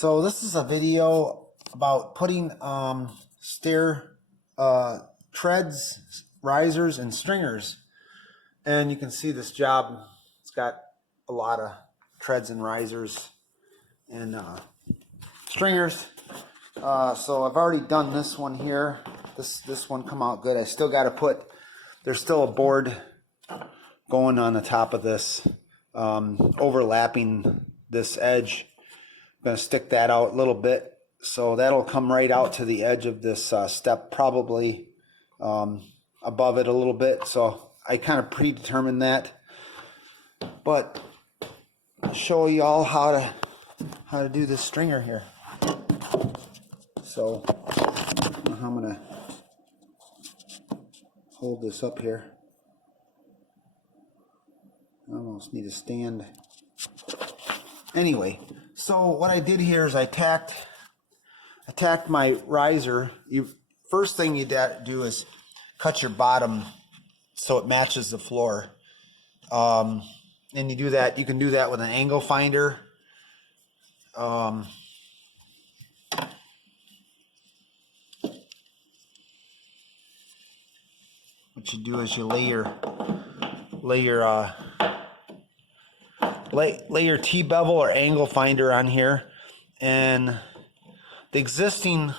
So this is a video about putting stair treads, risers, and stringers. And you can see this job, it's got a lot of treads and risers and stringers. So I've already done this one here. This one come out good. I still got to put, there's still a board going on the top of this, overlapping this edge. I'm going to stick that out a little bit, so that'll come right out to the edge of this step, probably above it a little bit. So I kind of predetermined that, but I'll show you all how to do this stringer here. So I'm going to hold this up here. I almost need a stand. Anyway, so what I did here is I tacked my riser. First thing you do is cut your bottom so it matches the floor. And you do that. You can do that with an angle finder. What you do is you lay your T-bevel or angle finder on here, and the existing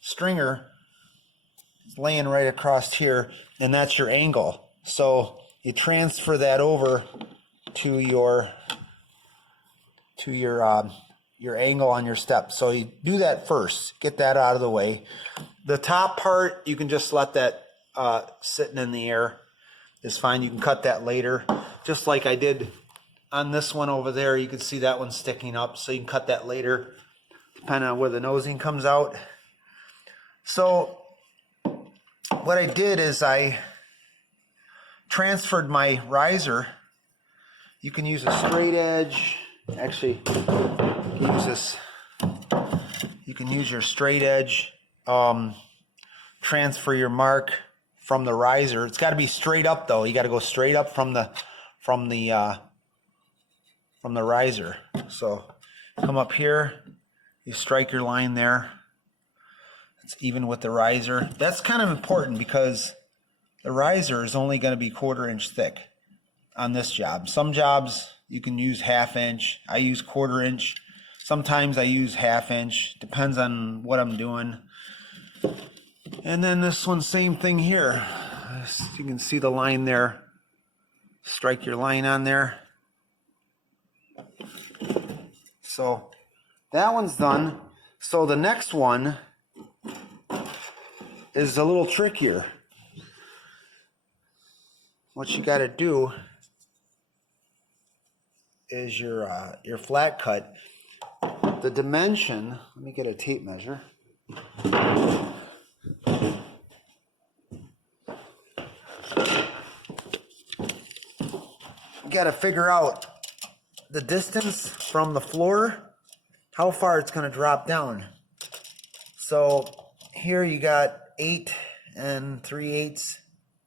stringer is laying right across here, and that's your angle. So you transfer that over to your angle on your step. So you do that first, get that out of the way. The top part, you can just let that sitting in the air is fine. You can cut that later, just like I did on this one over there. You can see that one sticking up, so you can cut that later depending on where the nosing comes out. So what I did is I transferred my riser. You can use a straight edge. Actually, you can use your straight edge. Transfer your mark from the riser. It's got to be straight up though. You got to go straight up from the riser. So come up here, you strike your line there. It's even with the riser. That's kind of important because the riser is only going to be 1/4 inch thick on this job. Some jobs you can use 1/2 inch. I use 1/4 inch. Sometimes I use 1/2 inch. Depends on what I'm doing. And then this one, same thing here. You can see the line there. Strike your line on there. So that one's done. So the next one is a little trickier. What you got to do is your flat cut. The dimension. Let me get a tape measure. You got to figure out the distance from the floor, how far it's going to drop down. So here you got 8 3/8.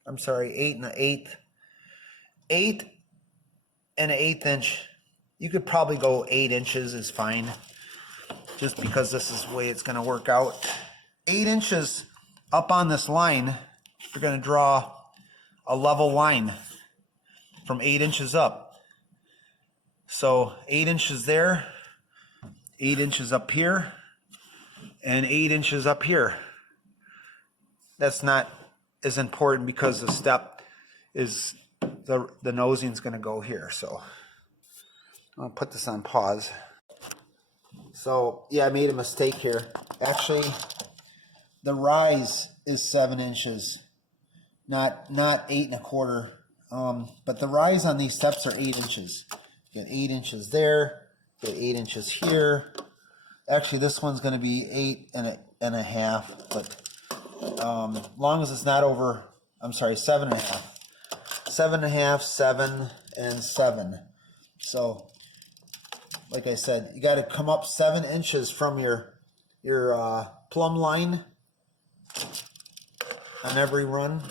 I'm sorry, 8 1/8. 8 1/8 inch. You could probably go 8 inches is fine, just because this is the way it's going to work out. 8 inches up on this line, you're going to draw a level line from 8 inches up. So 8 inches there, 8 inches up here, and 8 inches up here. That's not as important because the step is, the nosing is going to go here. So I'll put this on pause. So yeah, I made a mistake here. Actually, the rise is 7 inches, not 8 1/4. But the rise on these steps are 8 inches. You get 8 inches there, get 8 inches here. Actually, this one's going to be 8 1/2, but long as it's not over, I'm sorry, 7 1/2. 7 1/2, 7, and 7. So, like I said, you got to come up 7 inches from your plumb line on every run.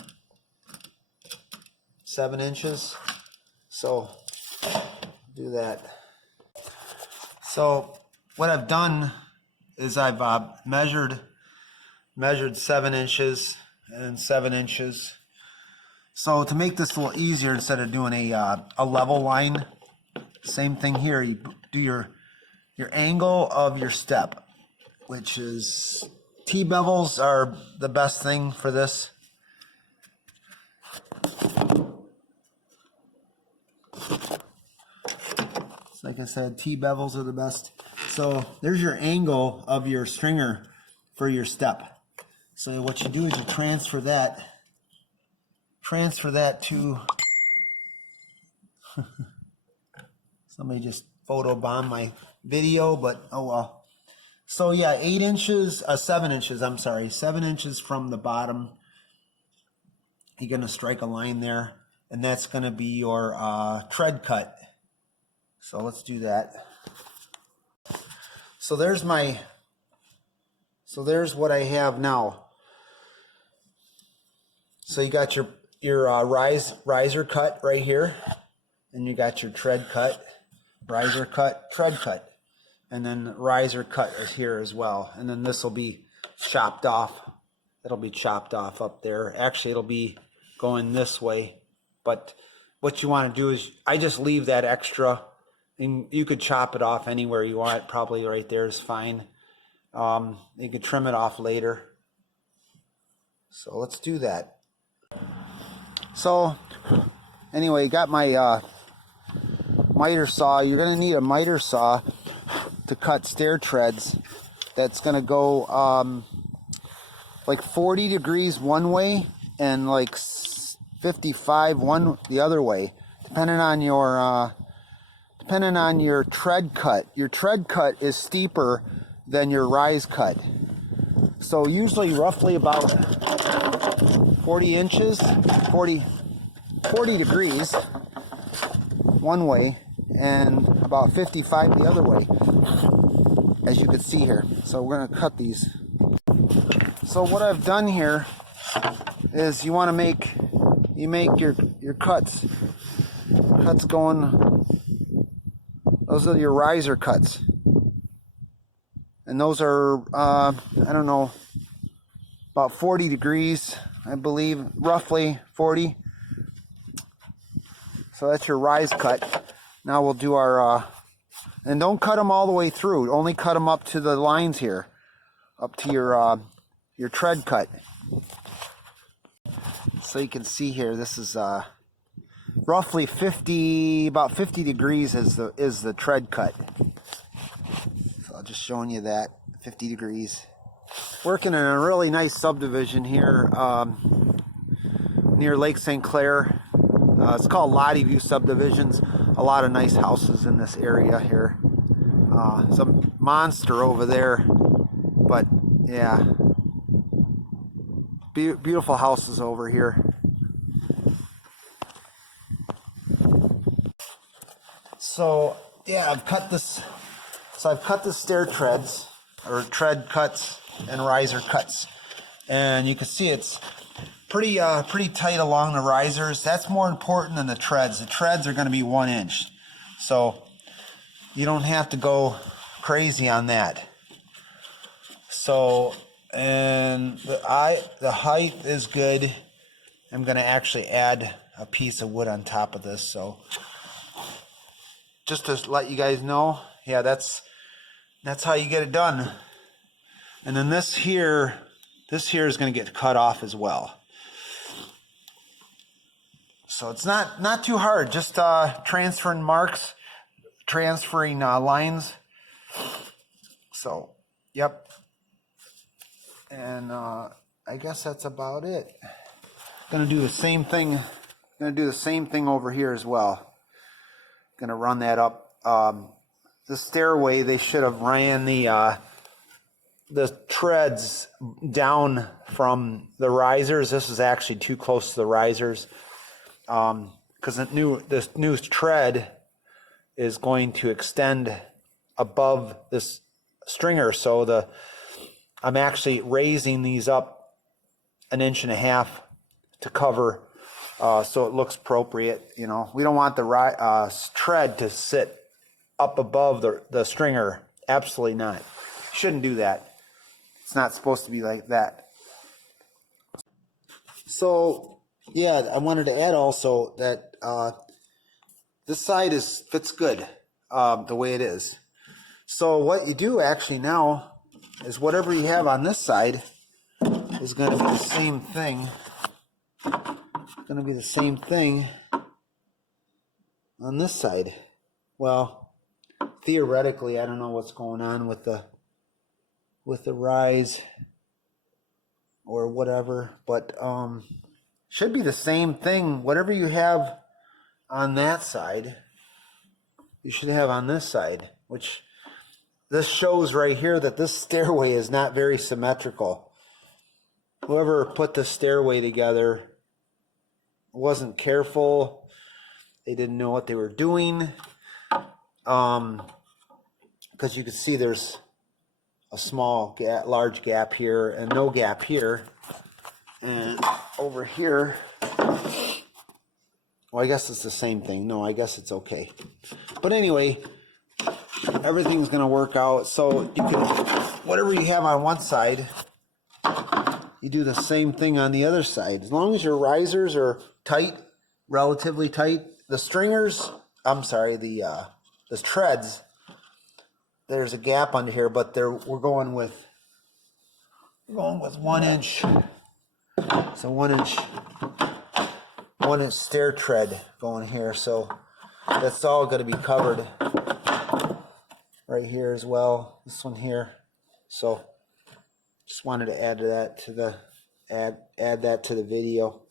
7 inches. So do that. So what I've done is I've measured 7 inches and 7 inches. So to make this a little easier, instead of doing a level line, same thing here. You do your angle of your step, which is T-bevels are the best thing for this. Like I said, T-bevels are the best. So there's your angle of your stringer for your step. So what you do is you transfer that to somebody just photobombed my video, but oh well. So yeah, 7 inches, I'm sorry, 7 inches from the bottom. You're gonna strike a line there, and that's gonna be your tread cut. So let's do that. So there's what I have now. So you got your riser cut right here, and you got your tread cut, riser cut, tread cut, and then riser cut is here as well. And then this will be chopped off. It'll be chopped off up there. Actually, it'll be going this way, but what you want to do is I just leave that extra. And you could chop it off anywhere you want. Probably right there is fine. You could trim it off later. So let's do that. So anyway, you got my miter saw. You're going to need a miter saw to cut stair treads. That's going to go like 40 degrees one way and like 55 the other way, depending on your tread cut. Your tread cut is steeper than your rise cut. So usually roughly about 40 inches, 40 degrees one way and about 55 the other way, as you can see here. So we're going to cut these. So what I've done here is you want to make your cuts going. Those are your riser cuts, and those are I don't know, about 40 degrees, I believe, roughly 40. So that's your rise cut. Now we'll do our and don't cut them all the way through, only cut them up to the lines here, up to your tread cut. So you can see here, this is roughly about 50 degrees is the tread cut. So I'm just showing you that, 50 degrees. Working in a really nice subdivision here near Lake St. Clair. It's called Lottie View Subdivisions. A lot of nice houses in this area here. Some monster over there, but yeah, beautiful houses over here. So yeah, I've cut this. So I've cut the stair treads, or tread cuts and riser cuts, and you can see it's pretty tight along the risers. That's more important than the treads. The treads are going to be 1 inch, so you don't have to go crazy on that. So, and the height is good. I'm going to actually add a piece of wood on top of this. So just to let you guys know, yeah, that's how you get it done. And then this here is going to get cut off as well. So it's not too hard, just transferring marks, transferring lines. So, yep. And I guess that's about it. Gonna do the same thing. Gonna do the same thing over here as well. Gonna run that up. The stairway, they should have ran the treads down from the risers. This is actually too close to the risers, because this new tread is going to extend above this stringer. So I'm actually raising these up 1.5 inches to cover, so it looks appropriate. You know, we don't want the tread to sit up above the stringer. Absolutely not. shouldn't do that. It's not supposed to be like that. So yeah, I wanted to add also that this side fits good the way it is. So what you do actually now is whatever you have on this side is going to be the same thing. Going to be the same thing on this side. Well, theoretically, I don't know what's going on with the rise or whatever, but should be the same thing. Whatever you have on that side, you should have on this side, which this shows right here that this stairway is not very symmetrical. Whoever put the stairway together wasn't careful. They didn't know what they were doing. Because you can see there's a small gap, large gap here and no gap here. And over here, well, I guess it's the same thing. No, I guess it's okay. But anyway, everything's going to work out. So you can, whatever you have on one side, you do the same thing on the other side. As long as your risers are tight, relatively tight, the stringers, I'm sorry, the treads, there's a gap under here, but we're going with 1 inch. So 1 inch stair tread going here. So that's all going to be covered right here as well. This one here. So just wanted to add that to the video.